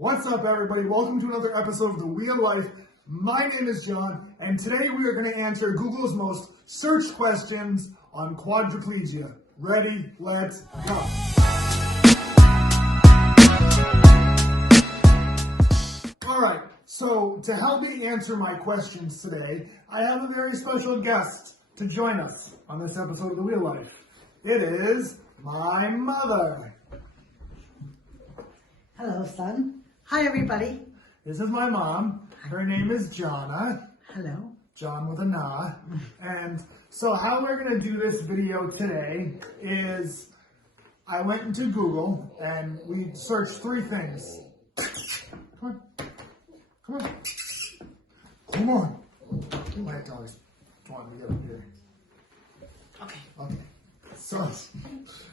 What's up, everybody? Welcome to another episode of The Wheel of Life. My name is John, and today we are going to answer Google's most searched questions on quadriplegia. Ready? Let's go. All right, so to help me answer my questions today, I have a very special guest to join us on this episode of The Wheel of Life. It is my mother. Hello, son. Hi, everybody. This is my mom. Her name is Jonna. Hello. John with a na. And so how we're going to do this video today is I went into Google and we searched three things. Come on. Come on. My dogs. Come on, we get up here. Okay.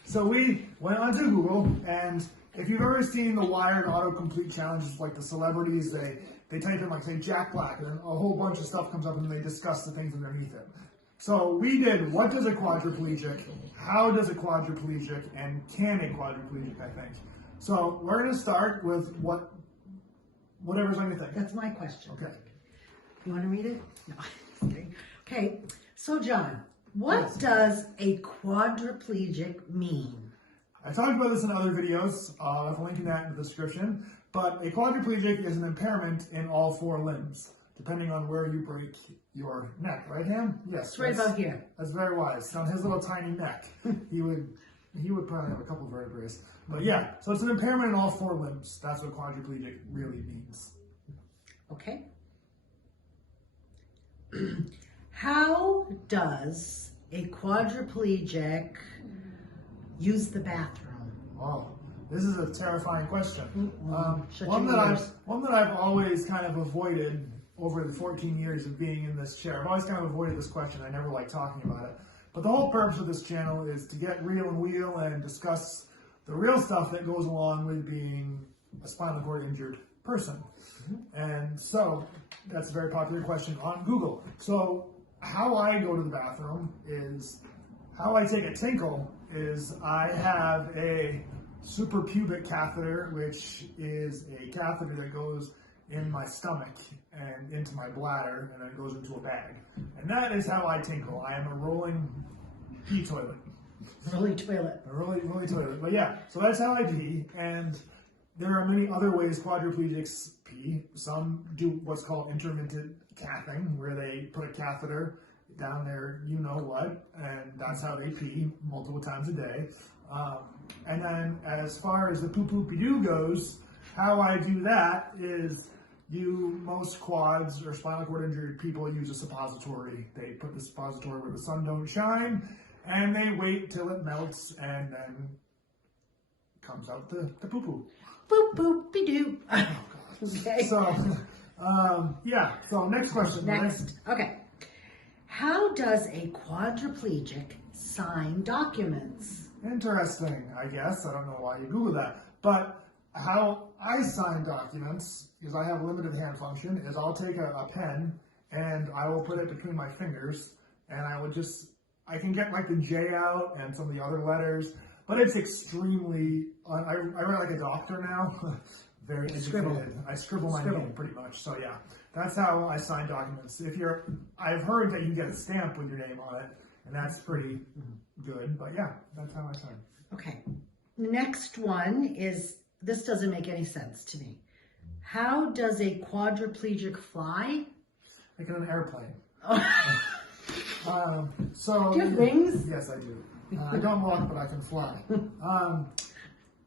So we went onto Google, and if you've ever seen the Wired autocomplete challenges, like the celebrities, they type in, like, say, Jack Black, and then a whole bunch of stuff comes up and they discuss the things underneath it. So we did, what does a quadriplegic, how does a quadriplegic, and can a quadriplegic, I think. So we're going to start with whatever's on your thing. That's my question. Okay. You want to read it? No. Okay. So, John, what does a quadriplegic mean? I talked about this in other videos. I'll link that in the description. But a quadriplegic is an impairment in all four limbs, depending on where you break your neck. Right, Ham? Yes. It's right about here. That's very wise. On his little tiny neck, he would probably have a couple vertebrae. But yeah, so it's an impairment in all four limbs. That's what quadriplegic really means. Okay. How does a quadriplegic use the bathroom? Oh, this is a terrifying question. One that I've always kind of avoided over the 14 years of being in this chair. I've always kind of avoided this question. I never like talking about it. But the whole purpose of this channel is to get real and wheel and discuss the real stuff that goes along with being a spinal cord injured person. And so that's a very popular question on Google. So how I go to the bathroom is, how I take a tinkle is I have a suprapubic catheter, which is a catheter that goes in my stomach and into my bladder, and then it goes into a bag. And that is how I tinkle. I am a rolling pee toilet. Rolling toilet. A rolling toilet. But yeah, so that's how I pee, and there are many other ways quadriplegics pee. Some do what's called intermittent cathing, where they put a catheter down there, you know what, and that's how they pee multiple times a day. And then as far as the poo-poo-pee-doo goes, how I do that is most quads or spinal cord injured people use a suppository. They put the suppository where the sun don't shine, and they wait till it melts, and then comes out the poo-poo. Poo-poo-pee-doo. Oh, God. Okay. So, yeah, so next question. Next. Okay. How does a quadriplegic sign documents? Interesting, I guess. I don't know why you Google that. But how I sign documents, because I have limited hand function, is I'll take a pen and I will put it between my fingers, and I can get like the J out and some of the other letters, but it's extremely, I write like a doctor now. Very educated. I scribble my name pretty much. So yeah, that's how I sign documents. I've heard that you get a stamp with your name on it, and that's pretty good. But yeah, that's how I sign. Okay. Next one is, this doesn't make any sense to me. How does a quadriplegic fly? Like in an airplane. Oh. So do you have wings? Yes, I do. I don't walk, but I can fly.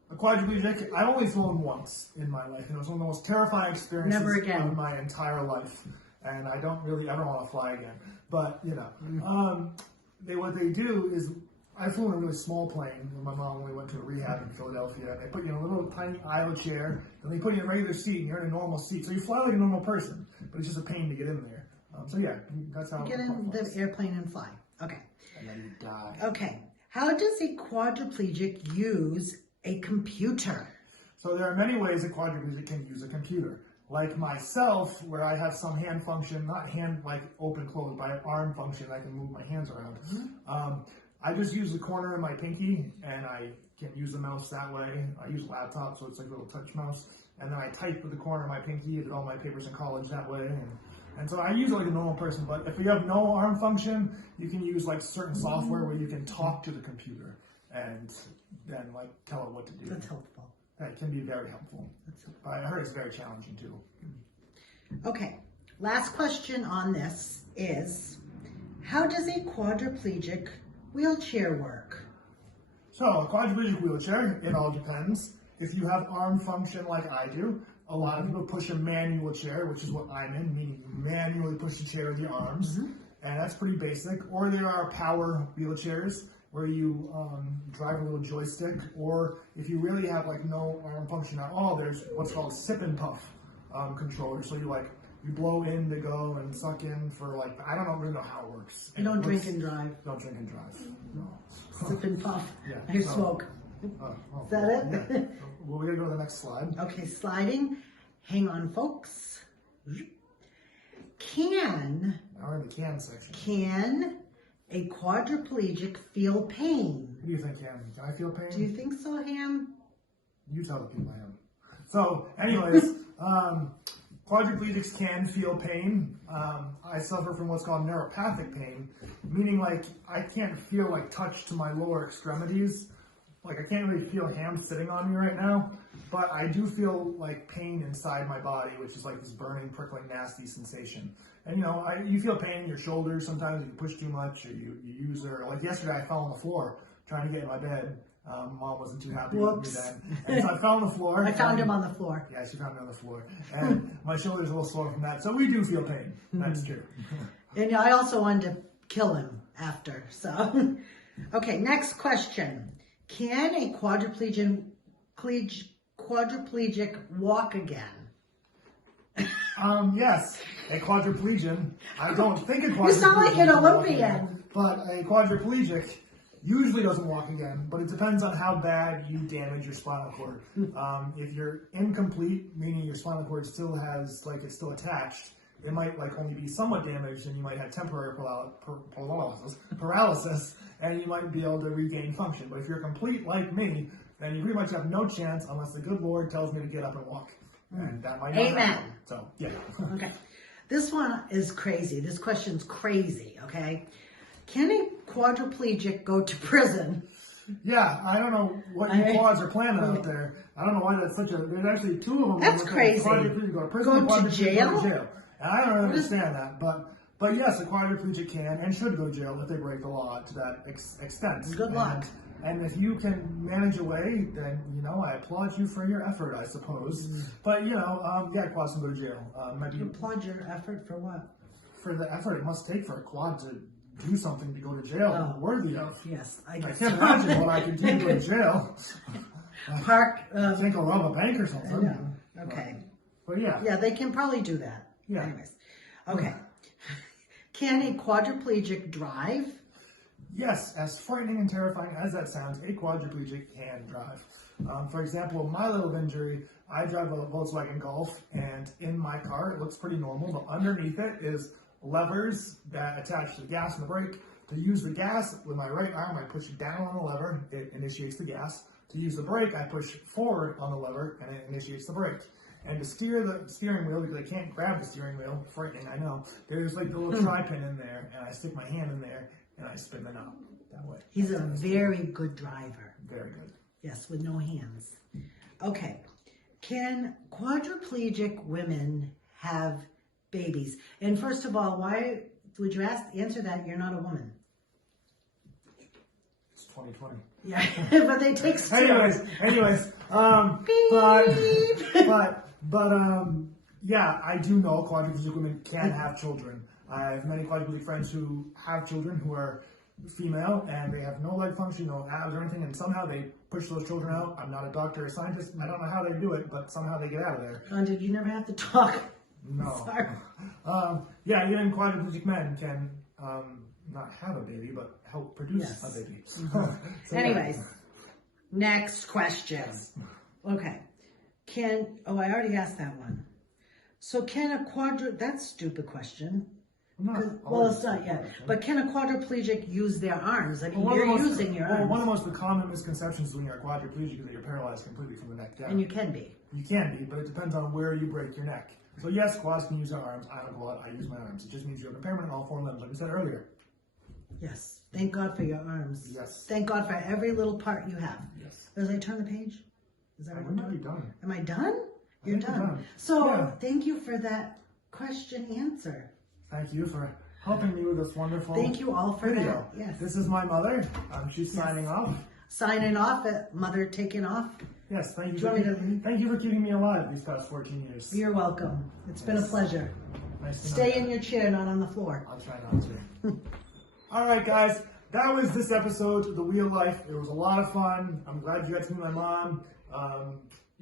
A quadriplegic, I've only flown once in my life, and it was one of the most terrifying experiences of my entire life. And I don't really ever want to fly again. But, you know, what they do is, I flew in a really small plane when my mom only went to a rehab in Philadelphia. They put you in a little tiny aisle chair, and they put you in a regular seat, and you're in a normal seat. So you fly like a normal person, but it's just a pain to get in there. So yeah, that's how you get in the airplane and fly. Okay. And then you die. Okay. How does a quadriplegic use a computer? So there are many ways a quadriplegic can use a computer. Like myself, where I have some hand function, not hand like open, close, but I have arm function, I can move my hands around. I just use the corner of my pinky and I can use the mouse that way. I use a laptop, so it's like a little touch mouse. And then I type with the corner of my pinky. I did all my papers in college that way. And so I use it like a normal person. But if you have no arm function, you can use like certain software where you can talk to the computer and then like tell it what to do. That's helpful. That can be very helpful. But I heard it's very challenging too. Okay, last question on this is, how does a quadriplegic wheelchair work? So a quadriplegic wheelchair, it all depends. If you have arm function like I do, a lot of people push a manual chair, which is what I'm in, meaning you manually push the chair with your arms, and that's pretty basic. Or there are power wheelchairs where you drive a little joystick, or if you really have like no arm function at all, there's what's called sip and puff controller. So you blow in to go and suck in for like, I don't really know how it works. You don't drink and drive. Don't drink and drive. No. Sip and puff. Yeah. I smoke. Is that it? Yeah. Well, we're going to go to the next slide. Okay, sliding. Hang on, folks. Now we're in the can section. Can a quadriplegic feel pain? What do you think, Ham? Can I feel pain? Do you think so, Ham? You tell the people, Ham. So, anyways, quadriplegics can feel pain. I suffer from what's called neuropathic pain, meaning like I can't feel like touch to my lower extremities. Like I can't really feel Ham sitting on me right now, but I do feel like pain inside my body, which is like this burning, prickling, nasty sensation. And you know, you feel pain in your shoulders sometimes if you push too much or you use her. Like yesterday, I fell on the floor trying to get in my bed. Mom wasn't too happy with me then. And so I fell on the floor. I found him on the floor. Yeah, she found me on the floor. And my shoulder's a little sore from that. So we do feel pain. That's true. And I also wanted to kill him after. So, okay, next question. Can a quadriplegic walk again? Yes, a quadriplegian. I don't think a quadriplegic. You sound like an Olympian. But a quadriplegic usually doesn't walk again, but it depends on how bad you damage your spinal cord. If you're incomplete, meaning your spinal cord still has, like, it's still attached, it might like only be somewhat damaged, and you might have temporary paralysis, and you might be able to regain function. But if you're complete like me, then you pretty much have no chance unless the good Lord tells me to get up and walk. And that might not happen. So, yeah. Okay. This one is crazy. This question's crazy, okay? Can a quadriplegic go to prison? Yeah, I don't know what you quads are planning out there. I don't know why that's such a... There's actually two of them. That's crazy. Quadriplegic go to prison, Go to jail? And I don't really understand that, but yes, a quadriplegic can and should go to jail if they break the law to that extent. Good luck. And if you can manage a way, then, you know, I applaud you for your effort, I suppose. But, you know, yeah, quads can go to jail. You applaud your effort for what? For the effort it must take for a quad to do something to go to jail worthy of. Yes, I I guess. can't imagine what I could do to go to jail. I think I'll rob a bank or something. Yeah. Okay. But yeah. Yeah, they can probably do that. Yeah. Anyways. Okay. Can a quadriplegic drive? Yes, as frightening and terrifying as that sounds, a quadriplegic can drive. For example, my little injury, I drive a Volkswagen Golf, and in my car, it looks pretty normal, but underneath it is levers that attach to the gas and the brake. To use the gas, with my right arm, I push down on the lever, it initiates the gas. To use the brake, I push forward on the lever, and it initiates the brake. And to steer the steering wheel, because I can't grab the steering wheel, frightening, I know, there's like the little tri-pin in there, and I stick my hand in there, and I spin the knob that way. He's a very good driver. Very good. Yes, with no hands. Okay. Can quadriplegic women have babies? And first of all, why would you answer that? You're not a woman. It's 2020. Yeah, but they take steroids. Anyways, yeah, I do know quadriplegic women can have children. I have many quadriplegic friends who have children who are female and they have no leg function, no abs or anything, and somehow they push those children out. I'm not a doctor or scientist. I don't know how they do it, but somehow they get out of there. Did you never have to talk? No. Sorry. Yeah, even quadriplegic men can not have a baby, but help produce a baby. So, anyways, next question. Okay. I already asked that one. So can a that's a stupid question. Well, it's not yet. But can a quadriplegic use their arms? I mean, you're using your arms. One of the most common misconceptions when you're a quadriplegic is that you're paralyzed completely from the neck down. And you can be. You can be, but it depends on where you break your neck. So yes, quads can use their arms. I don't go out, I use my arms. It just means you have impairment in all 4 limbs, like I said earlier. Yes. Thank God for your arms. Yes. Thank God for every little part you have. Yes. As I turn the page? Is that what We might be done. Am I done? You're done. So thank you for that question answer. Thank you for helping me with this wonderful Thank you all for video. that. Yes. This is my mother. She's signing off. Signing off, mother taking off. Yes, thank you. Thank you for keeping me alive these past 14 years. You're welcome. It's been a pleasure. Nice to Stay in your chair, not on the floor. I'll try not to. All right, guys. That was this episode of The Wheel Life. It was a lot of fun. I'm glad you got to meet my mom.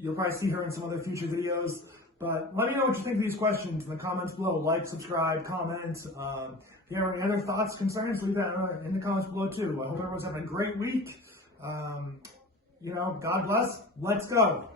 You'll probably see her in some other future videos. But let me know what you think of these questions in the comments below. Like, subscribe, comment. If you have any other thoughts, concerns, leave that in the comments below too. I hope everyone's having a great week. God bless. Let's go.